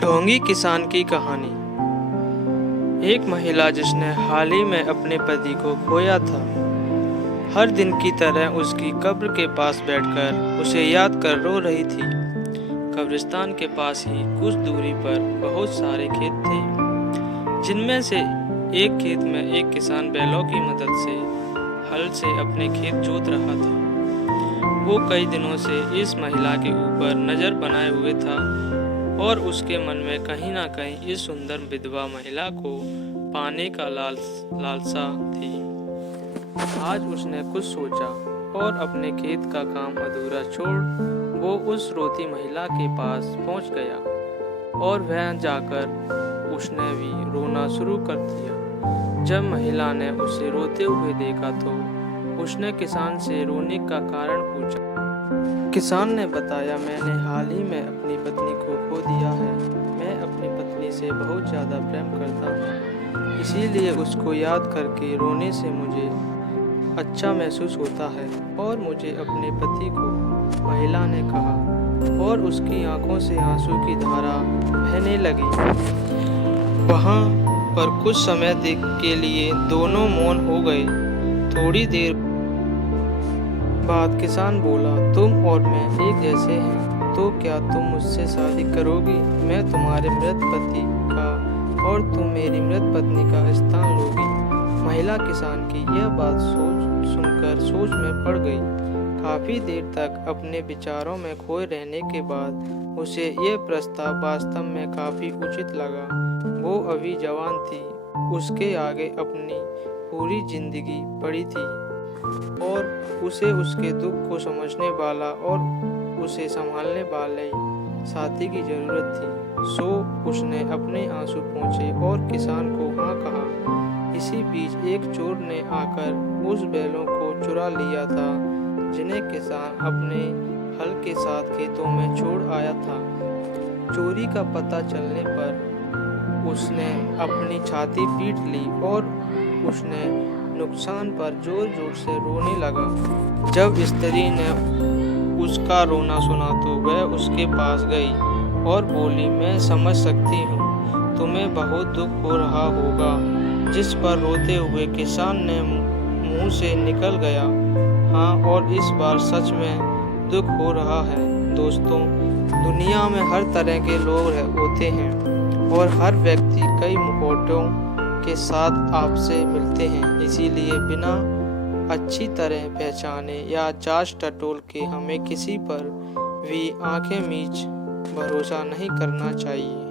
ढोंगी किसान की कहानी। एक महिला जिसने हाल ही में अपने पति को खोया था, हर दिन की तरह उसकी कब्र के पास बैठकर उसे याद कर रो रही थी। कब्रिस्तान के पास ही कुछ दूरी पर बहुत सारे खेत थे, जिनमें से एक खेत में एक किसान बैलों की मदद से हल से अपने खेत जोत रहा था। वो कई दिनों से इस महिला के ऊपर नज़र बनाए हुए था और उसके मन में कहीं ना कहीं इस सुंदर विधवा महिला को पाने का लालसा थी। आज उसने कुछ सोचा और अपने खेत का काम अधूरा छोड़ वो उस रोती महिला के पास पहुंच गया और वह जाकर उसने भी रोना शुरू कर दिया। जब महिला ने उसे रोते हुए देखा तो उसने किसान से रोने का कारण पूछा। किसान ने बताया, मैंने हाल ही में अपनी पत्नी को खो दिया है। मैं अपनी पत्नी से बहुत ज़्यादा प्रेम करता हूँ, इसीलिए उसको याद करके रोने से मुझे अच्छा महसूस होता है और मुझे अपने पति को, महिला ने कहा और उसकी आंखों से आंसू की धारा बहने लगी। वहाँ पर कुछ समय के लिए दोनों मौन हो गए। थोड़ी देर बाद किसान बोला, तुम और मैं एक जैसे हैं, तो क्या तुम मुझसे शादी करोगी? मैं तुम्हारे मृत पति का और तुम मेरी मृत पत्नी का स्थान लोगी। महिला किसान की यह बात सुनकर सोच में पड़ गई। काफी देर तक अपने विचारों में खोए रहने के बाद उसे यह प्रस्ताव वास्तव में काफी उचित लगा। वो अभी जवान थी, उसके आगे अपनी पूरी जिंदगी पड़ी थी और उसे उसके दुख को समझने वाला और उसे संभालने वाले साथी की जरूरत थी। सो उसने अपने आंसू पोंछे और किसान को हाँ कहा। इसी बीच एक चोर ने आकर उस बैलों को चुरा लिया था, जिन्हें किसान अपने हल के साथ खेतों में छोड़ आया था। चोरी का पता चलने पर उसने अपनी छाती पीट ली और उसने नुकसान पर जोर जोर से रोने लगा। जब स्त्री ने उसका रोना सुना तो वह उसके पास गई और बोली, मैं समझ सकती हूँ, तुम्हें बहुत दुख हो रहा होगा। जिस पर रोते हुए किसान ने मुंह से निकल गया, हाँ, और इस बार सच में दुख हो रहा है। दोस्तों, दुनिया में हर तरह के लोग होते हैं और हर व्यक्ति कई मुखौटों के साथ आपसे मिलते हैं। इसीलिए बिना अच्छी तरह पहचाने या जांच टटोल के हमें किसी पर भी आंखें मीच भरोसा नहीं करना चाहिए।